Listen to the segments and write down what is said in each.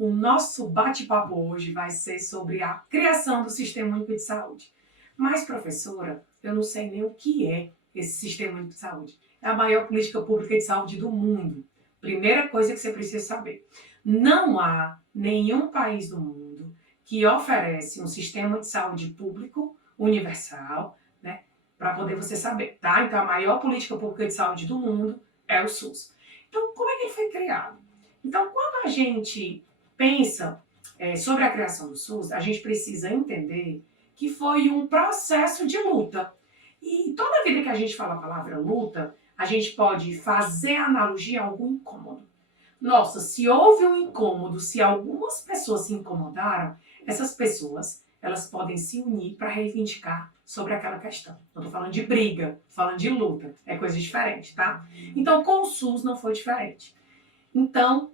O nosso bate-papo hoje vai ser sobre a criação do Sistema Único de Saúde. Mas, professora, eu não sei nem o que é esse Sistema Único de Saúde. É a maior política pública de saúde do mundo. Primeira coisa que você precisa saber. Não há nenhum país do mundo que oferece um sistema de saúde público universal, né, para poder você saber, tá? Então, a maior política pública de saúde do mundo é o SUS. Então, como é que ele foi criado? Então, quando a gente pensa sobre a criação do SUS, a gente precisa entender que foi um processo de luta. E toda vida que a gente fala a palavra luta, a gente pode fazer analogia a algum incômodo. Nossa, se houve um incômodo, se algumas pessoas se incomodaram, essas pessoas, elas podem se unir para reivindicar sobre aquela questão. Não estou falando de briga, estou falando de luta. É coisa diferente, tá? Então, com o SUS não foi diferente. Então,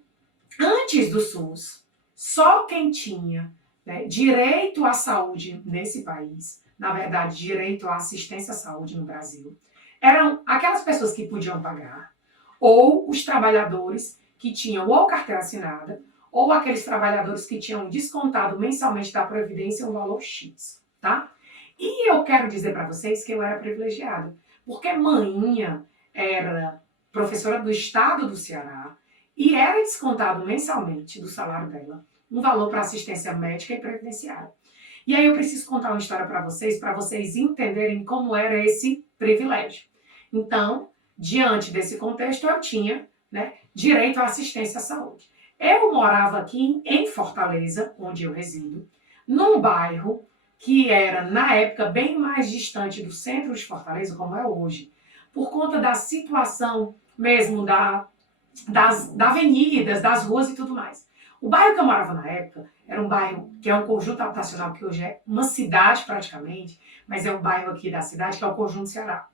antes do SUS, só quem tinha, né, direito à saúde nesse país, na verdade, direito à assistência à saúde no Brasil, eram aquelas pessoas que podiam pagar, ou os trabalhadores que tinham ou carteira assinada, ou aqueles trabalhadores que tinham descontado mensalmente da Previdência um valor X, tá? E eu quero dizer para vocês que eu era privilegiada, porque manhinha era professora do estado do Ceará, e era descontado mensalmente do salário dela um valor para assistência médica e previdenciária. E aí eu preciso contar uma história para vocês entenderem como era esse privilégio. Então, diante desse contexto, eu tinha, né, direito à assistência à saúde. Eu morava aqui em Fortaleza, onde eu resido, num bairro que era, na época, bem mais distante do centro de Fortaleza, como é hoje, por conta da situação mesmo das avenidas, das ruas e tudo mais. O bairro que eu morava na época era um bairro que é um conjunto habitacional, que hoje é uma cidade praticamente, mas é um bairro aqui da cidade que é o Conjunto Ceará.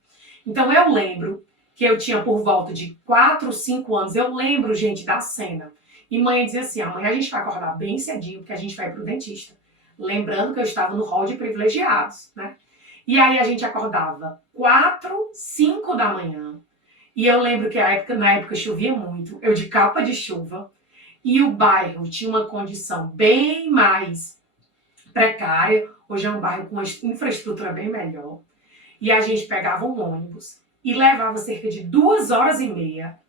Então eu lembro que eu tinha por volta de 4, 5 anos, eu lembro, gente, da cena. E mãe dizia assim, amanhã a gente vai acordar bem cedinho, porque a gente vai pro dentista. Lembrando que eu estava no hall de privilegiados, né? E aí a gente acordava 4, 5 da manhã, e eu lembro que na época chovia muito, eu de capa de chuva, e o bairro tinha uma condição bem mais precária. Hoje é um bairro com uma infraestrutura bem melhor. E a gente pegava um ônibus e levava cerca de 2 horas e meia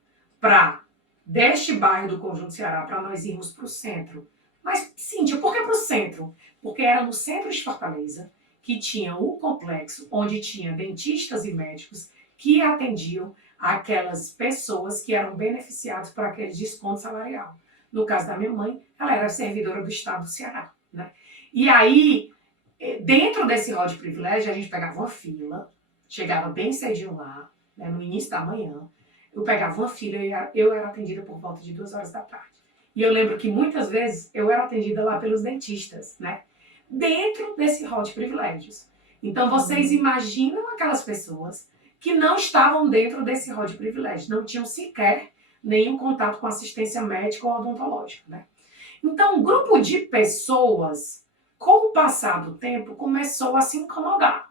para deste bairro do Conjunto Ceará para nós irmos para o centro. Mas, Cíntia, por que para o centro? Porque era no centro de Fortaleza que tinha o complexo onde tinha dentistas e médicos que atendiam aquelas pessoas que eram beneficiadas por aquele desconto salarial. No caso da minha mãe, ela era servidora do estado do Ceará, né? E aí, dentro desse rol de privilégio, a gente pegava uma fila, chegava bem cedinho lá, né, no início da manhã, eu pegava uma fila e eu era atendida por volta de 2 horas da tarde. E eu lembro que muitas vezes eu era atendida lá pelos dentistas, né? Dentro desse rol de privilégios. Então, vocês imaginam aquelas pessoas que não estavam dentro desse rol de privilégios, não tinham sequer nenhum contato com assistência médica ou odontológica, né? Então, um grupo de pessoas, com o passar do tempo, começou a se incomodar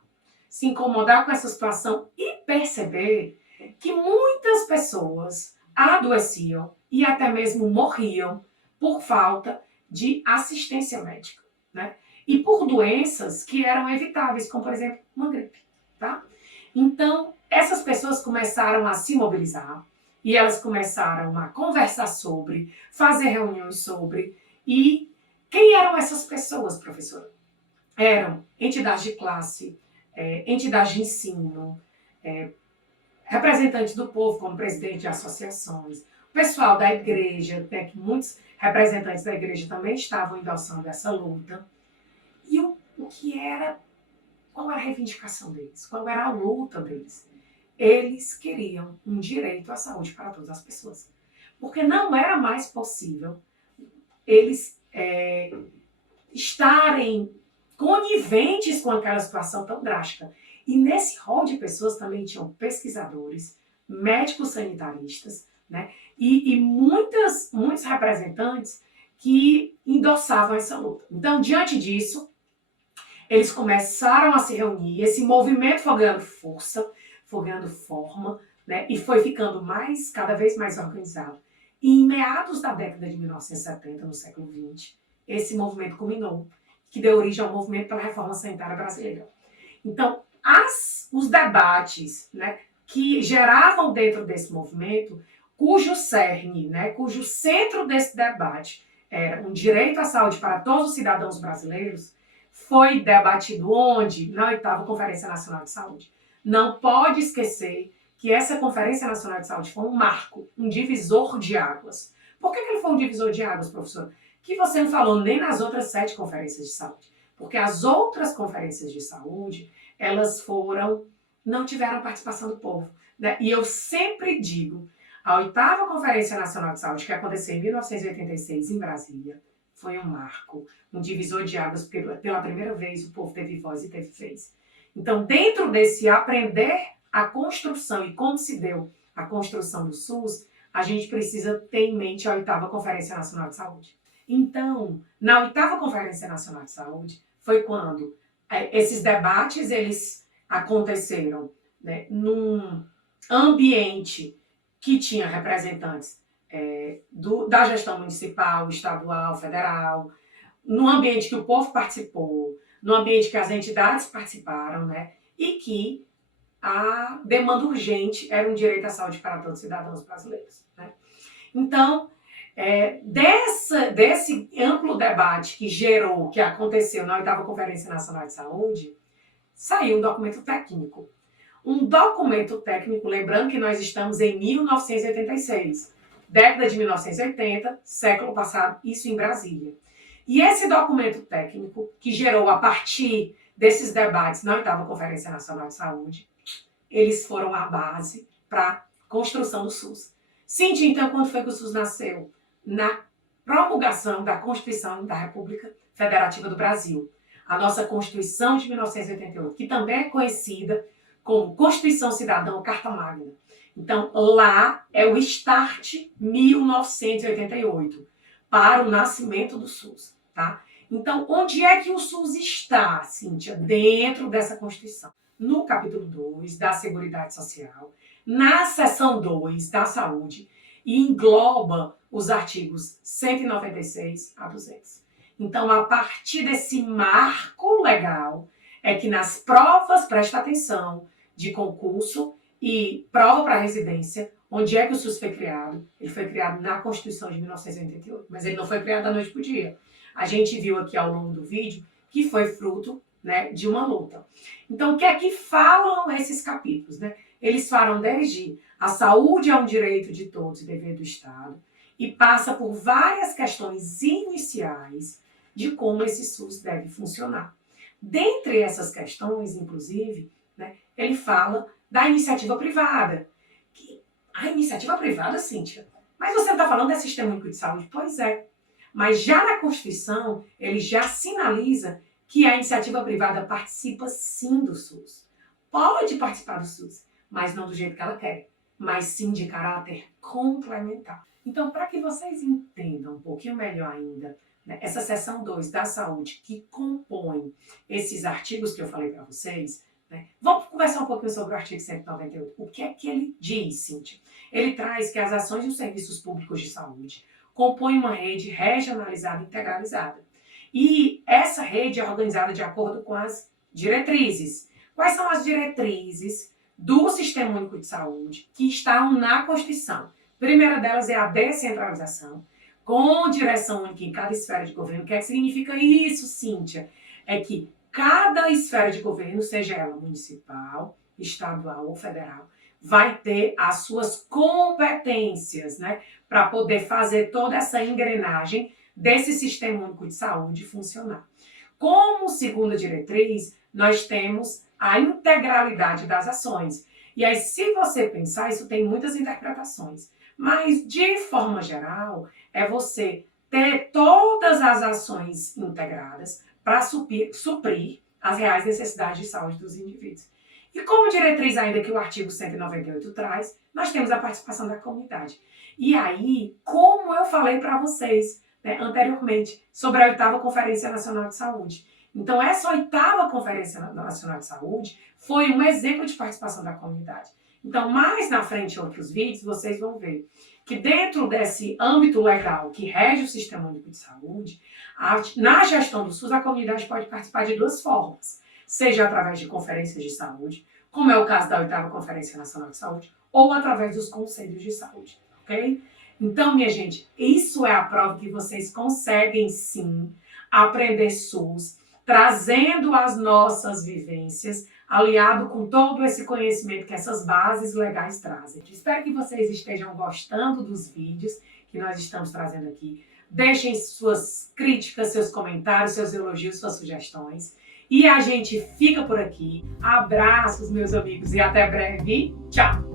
com essa situação e perceber que muitas pessoas adoeciam e até mesmo morriam por falta de assistência médica, né? E por doenças que eram evitáveis, como, por exemplo, uma gripe, tá? Então, essas pessoas começaram a se mobilizar e elas começaram a conversar sobre, fazer reuniões sobre. E quem eram essas pessoas, professora? Eram entidades de classe, entidades de ensino, representantes do povo, como presidente de associações, o pessoal da igreja, né, que muitos representantes da igreja também estavam endossando essa luta. E o que era, qual era a reivindicação deles? Qual era a luta deles? Eles queriam um direito à saúde para todas as pessoas. Porque não era mais possível eles estarem coniventes com aquela situação tão drástica. E nesse rol de pessoas também tinham pesquisadores, médicos sanitaristas, né? E muitos representantes que endossavam essa luta. Então, diante disso, eles começaram a se reunir, esse movimento foi ganhando força, foi ganhando forma, né? E foi ficando cada vez mais organizado. E em meados da década de 1970, no século XX, esse movimento culminou, que deu origem ao movimento pela reforma sanitária brasileira. Então, os debates, né, que geravam dentro desse movimento, cujo cerne, né, cujo centro desse debate era um direito à saúde para todos os cidadãos brasileiros, foi debatido onde? Na 8ª Conferência Nacional de Saúde. Não pode esquecer que essa Conferência Nacional de Saúde foi um marco, um divisor de águas. Por que ele foi um divisor de águas, professor? Que você não falou nem nas outras 7 conferências de saúde. Porque as outras conferências de saúde, elas não tiveram participação do povo. Né? E eu sempre digo, a 8ª Conferência Nacional de Saúde, que aconteceu em 1986 em Brasília, foi um marco, um divisor de águas, porque pela primeira vez o povo teve voz e teve vez. Então, dentro desse aprender a construção e como se deu a construção do SUS, a gente precisa ter em mente a 8ª Conferência Nacional de Saúde. Então, na 8ª Conferência Nacional de Saúde, foi quando esses debates eles aconteceram, né, num ambiente que tinha representantes da gestão municipal, estadual, federal, num ambiente que o povo participou, num ambiente que as entidades participaram, né, e que a demanda urgente era um direito à saúde para todos os cidadãos brasileiros. Né? Então, desse amplo debate que aconteceu na 8ª Conferência Nacional de Saúde, saiu um documento técnico. Um documento técnico, lembrando que nós estamos em 1986, década de 1980, século passado, isso em Brasília. E esse documento técnico, que gerou a partir desses debates na 8ª Conferência Nacional de Saúde, eles foram a base para a construção do SUS. Cíntia, então, quando foi que o SUS nasceu? Na promulgação da Constituição da República Federativa do Brasil. A nossa Constituição de 1988, que também é conhecida como Constituição Cidadã ou Carta Magna. Então, lá é o start 1988 para o nascimento do SUS, tá? Então, onde é que o SUS está, Cíntia? Dentro dessa Constituição. No capítulo 2 da Seguridade Social, na seção 2 da Saúde, e engloba os artigos 196 a 200. Então, a partir desse marco legal, é que nas provas, presta atenção, de concurso e prova para residência, onde é que o SUS foi criado? Ele foi criado na Constituição de 1988, mas ele não foi criado da noite para o dia. A gente viu aqui ao longo do vídeo que foi fruto, né, de uma luta. Então, o que é que falam esses capítulos? Né? Eles falam desde a saúde é um direito de todos e dever do Estado, e passa por várias questões iniciais de como esse SUS deve funcionar. Dentre essas questões, inclusive, né, ele fala da iniciativa privada. A iniciativa privada, Cíntia, mas você está falando desse Sistema Único de Saúde? Pois é. Mas já na Constituição, ele já sinaliza que a iniciativa privada participa sim do SUS. Pode participar do SUS, mas não do jeito que ela quer, mas sim de caráter complementar. Então, para que vocês entendam um pouquinho melhor ainda, né, essa seção 2 da saúde que compõe esses artigos que eu falei para vocês, né, vamos conversar um pouquinho sobre o artigo 198. O que é que ele diz, Cíntia? Ele traz que as ações dos serviços públicos de saúde compõem uma rede regionalizada e integralizada. E essa rede é organizada de acordo com as diretrizes. Quais são as diretrizes do Sistema Único de Saúde que estão na Constituição? A primeira delas é a descentralização, com direção única em cada esfera de governo. O que é que significa isso, Cíntia? É que cada esfera de governo, seja ela municipal, estadual ou federal, vai ter as suas competências, né, para poder fazer toda essa engrenagem desse Sistema Único de Saúde funcionar. Como segunda diretriz, nós temos a integralidade das ações. E aí, se você pensar, isso tem muitas interpretações. Mas, de forma geral, é você ter todas as ações integradas para suprir as reais necessidades de saúde dos indivíduos. E como diretriz ainda que o artigo 198 traz, nós temos a participação da comunidade. E aí, como eu falei para vocês, né, anteriormente, sobre a 8ª Conferência Nacional de Saúde. Então, essa 8ª Conferência Nacional de Saúde foi um exemplo de participação da comunidade. Então, mais na frente em outros vídeos, vocês vão ver que dentro desse âmbito legal que rege o Sistema Único de Saúde, na gestão do SUS, a comunidade pode participar de duas formas, seja através de conferências de saúde, como é o caso da 8ª Conferência Nacional de Saúde, ou através dos conselhos de saúde, ok? Então, minha gente, isso é a prova que vocês conseguem, sim, aprender SUS, trazendo as nossas vivências, aliado com todo esse conhecimento que essas bases legais trazem. Espero que vocês estejam gostando dos vídeos que nós estamos trazendo aqui. Deixem suas críticas, seus comentários, seus elogios, suas sugestões. E a gente fica por aqui. Abraços, meus amigos, e até breve. Tchau!